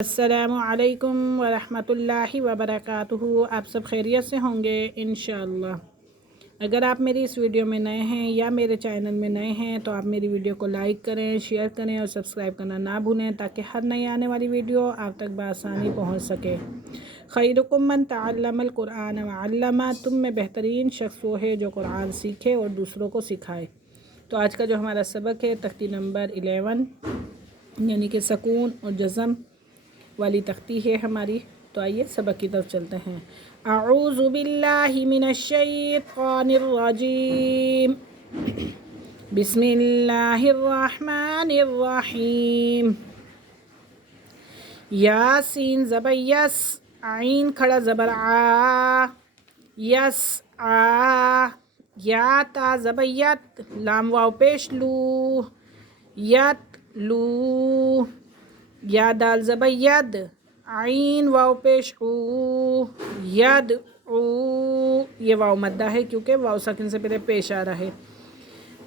अस्सलामुअलैकुम वरहमतुल्लाहि वबरकातुहू। आप सब खैरियत से होंगे इंशाअल्लाह। अगर आप मेरी इस वीडियो में नए हैं या मेरे चैनल में नए हैं तो आप मेरी वीडियो को लाइक करें, शेयर करें और सब्सक्राइब करना ना भूलें ताकि हर नई आने वाली वीडियो आप तक बआसानी पहुँच सके। खैरुकुम मन तअल्लमल कुरआन व अल्लमा, तुम में बेहतरीन शख्स वो है जो कुरान सीखे और दूसरों को सिखाए। तो आज का जो हमारा सबक है तख्ती नंबर 11 यानी कि सकून और जज़म वाली तख्ती है हमारी। तो आइए सबक की तरफ चलते हैं। अऊज़ु बिल्लाहि मिनश शैतानिर रजीम, बिस्मिल्लाहिर रहमानिर रहीम। यासीन ज़बर यस, आइन खड़ा ज़बर आ, यस आ। या ता ज़बर यत, लाम वाव पेश लू, यत लू। या दाल ज़बर यद, आइन वाव पेश ऊ, यद ऊ। ये वाव मद्दा है क्योंकि वाव साकिन से पहले पेश आ रहा है।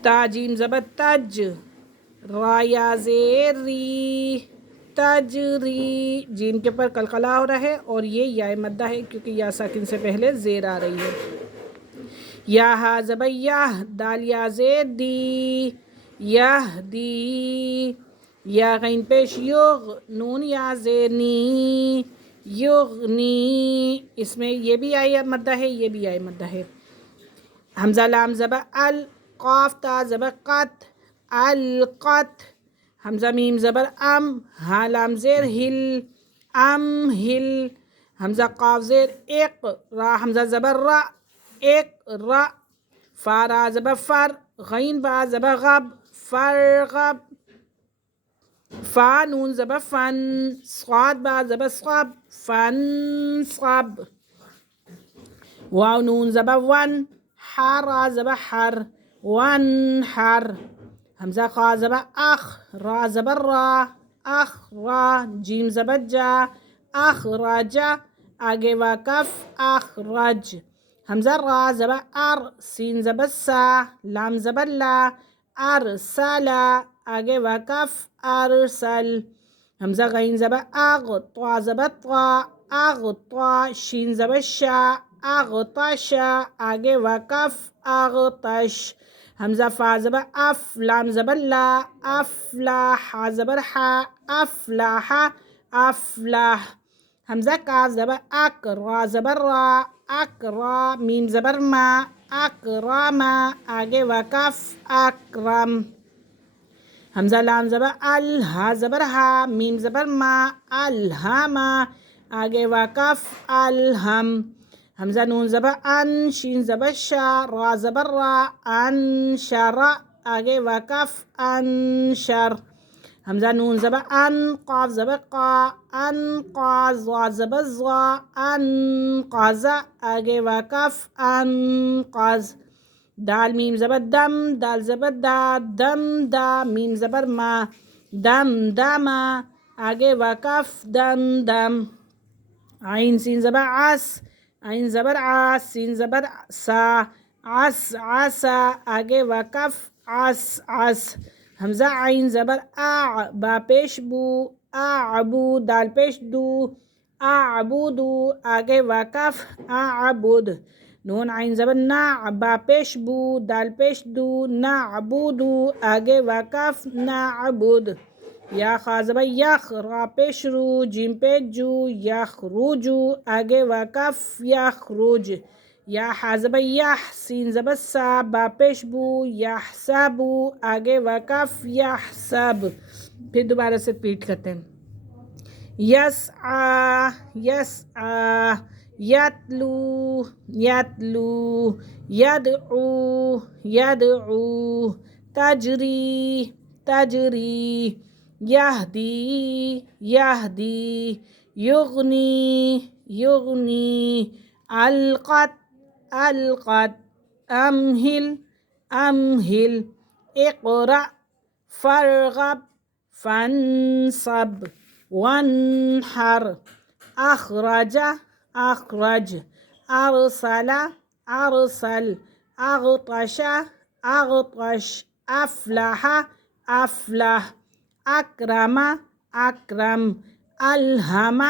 ताजीम ज़बर तज, रा या ज़ेर री, तजरी। जीम के ऊपर कलकला हो रहा है और ये या मद्दा है क्योंकि या साकिन से पहले ज़ेर आ रही है। या हा ज़बर याह, दाल या ज़ेर दी, यह दी। या गैन पेश युग, नून या ज़ेनी, युगनी। इसमें ये भी आई मद्दा है, ये भी आई मद्दा है। हमज़ा लाम ज़बर अल, क़ाफ़ ता ज़बर क़त, अल क़त। हमज़ा मीम ज़बर अम, हा लाम ज़ेर हिल, अम हिल। हमज़ा क़ाफ़ ज़ेर इक़, रा हमज़ा ज़बर रा, इक़ रा। फ़ा रा ज़बर फ़र, गैन बा ज़बर गब, फ़र गब। फ़ा नून ज़बर फ़न, स्वाद बा ज़बर स्वब, फ़न स्वब। वाव नून ज़बर वन, हा रा ज़बर हर, वन हर। हमज़ा ख़ा ज़बर अख, रा ज़बर रा, अख रा। जीम ज़बर जा, अख राजा। आगे वाकफ अखरज। हमज़ा रा ज़बर अर, सीन ज़बर सा, लाम ज़बर ला, अरसला। आगे वाकफ अरसल। हमज़ा गैन ज़बर अग, त्वा ज़बर त्वा, अगत्वा। शीन ज़बर शा, अगतशा। आगे वाकफ अगतश। हमज़ा फ़ा ज़बर अफ, लाम ज़बर ला, अफला। हा ज़बर हा, अफलाहा, अफलाह। हमज़ा काफ ज़बर अक, रा ज़बर रा, अकरा। मीम ज़बर मा, अकरामा। आगे वाकफ अकरम। हमज़ा लाम ज़बर अल, हा ज़बर हा, मीम ज़बर मा, अलहमा। आगे वाकफ अलहम। हमज़ा नून ज़बर अन, शीन ज़बर शा, रा ज़बर रा, अनशरा। आगे वाकफ अनशर। हमज़ा नून ज़बर अन, क़ाफ़ ज़बर क़ा, अनक़ा। ज़ा ज़बर ज़ा, अनक़ज़ा। आगे वाकफ अनक़ज़। दाल मीम ज़बर दम, दाल ज़बर दा, दम दा। मीम ज़बर मा, दम दामा। आगे वाकफ दम दम। आइन सीन ज़बर आस, आइन ज़बर आ, सीन ज़बर सा, आस आसा। आगे वाकफ आस आस। हमज़ा आइन ज़बर आ, बा पेश बू, आबू। दाल पेश दू, आबूदू। आगे वाकफ आबुद। नून आइन ज़बर ना, बा पेश बू, दाल पेश दू, ना अबूदू। आगे वाकफ ना अबुद। या खा ज़बर यख, रा पेश रू, जीम पेश जू, यखरुजू। आगे वाकफ यखरुज। या हा ज़बर यह, सीन ज़बर सा, बा पेश बू, यहसबू। आगे वाकफ यहसब। फिर दोबारा से रिपीट करते हैं। यसआ, यसआ। यतलू, यतलू। यदऊ, यदऊ। तजरी, तजरी। यहदी, यहदी। युगनी, युगनी। अलक़त, अलक़त। अमहिल, अमहिल। इक़रा, फ़रग़ब, फ़नसब। वन्हर। अखरजा, अखरज। अरसला, अरसल। अगतशा, अगतश। अफलाहा, अफलाह। अक्रमा, अक्रम। الہم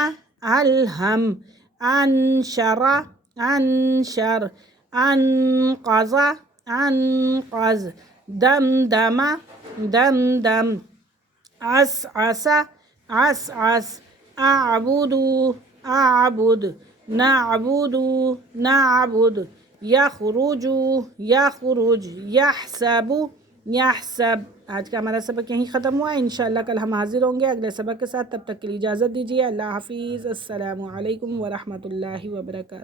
الہم، انشر انشر، انقذ انقذ، دمدم دمدم، عسعس عسعس، اعبد اعبد، نعبد نعبد، یخرج یخرج، یحسب یحسب۔ آج کا ہمارا سبق یہیں ختم ہوا ہے، انشاءاللہ کل ہم حاضر ہوں گے اگلے سبق کے ساتھ، تب تک کے لیے اجازت دیجیے، اللہ حافظ، السلام علیکم ورحمۃ اللہ وبرکاتہ۔